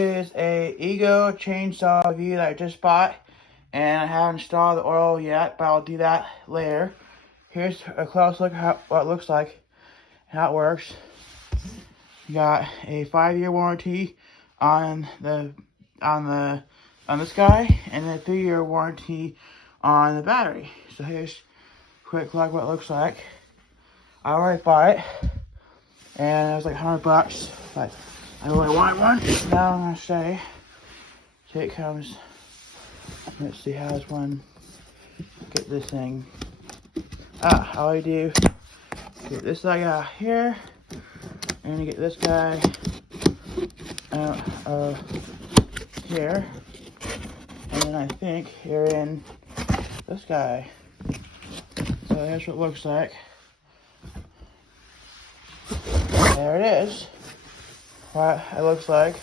Is a Ego chainsaw view that I just bought, and I haven't installed the oil yet, but I'll do that later. Here's a close look at what it looks like, how it works. You got a 5-year warranty on this guy, and a 3-year warranty on the battery. So here's a quick look what it looks like. I already bought it, and it was like $100, but I really want one. Now I'm gonna say, here it comes. Let's see how this one, get this thing. All I do, get this guy out here, and you get this guy out of here, and then I think you're in this guy. So that's what it looks like. There it is. What it looks like.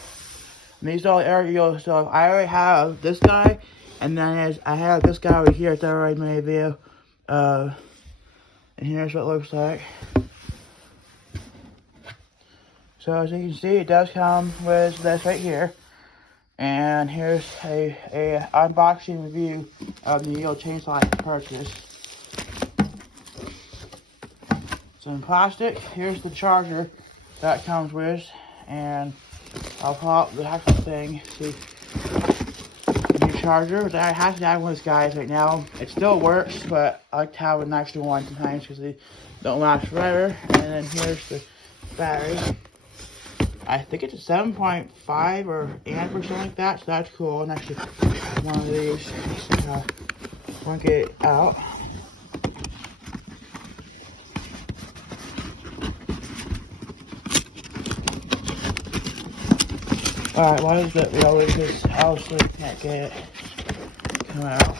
And these are all the aerial stuff. I already have this guy, and then I have this guy over here that I already made a video. And here's what it looks like. So as you can see, it does come with this right here. And here's a unboxing review of the Ego chainsaw I purchased. So in plastic, here's the charger that comes with, and I'll pull out the actual thing. See, new charger. I have to have one of these guys right now. It still works, but I like to have an extra one sometimes because they don't last forever. And then here's the battery. I think it's a 7.5 or amp or something like that, so that's cool. And actually, one of these. Want to get it out. Alright, why is it rolling? Because I also can't get it come out.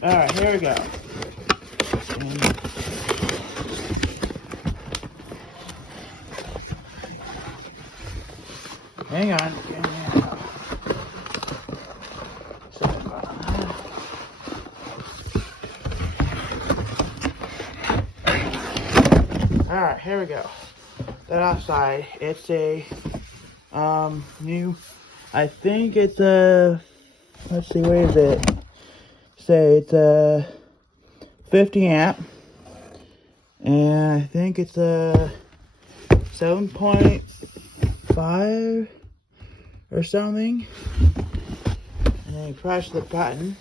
Alright, here we go. Hang on. Alright, here we go. That outside, it's a new, I think it's a, let's see, what is it? Say it's a 50 amp, and I think it's a 7.5 or something. And then you press the button.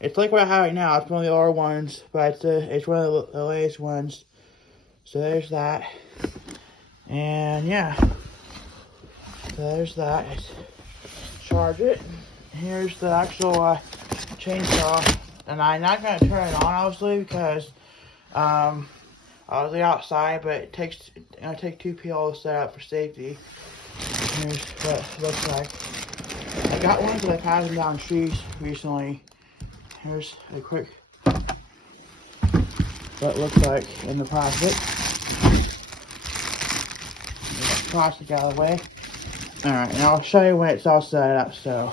It's like what I have right now. It's one of the older ones, but it's one of the latest ones. So there's that. And yeah, so there's that. Charge it. Here's the actual chainsaw, and I'm not gonna turn it on obviously because I was outside, but it takes take 2 people to set up for safety. Here's what it looks like. I got one because I've had them down trees recently. Here's a quick what it looks like in the plastic. Plastic out of the way. Alright, and I'll show you when it's all set up, so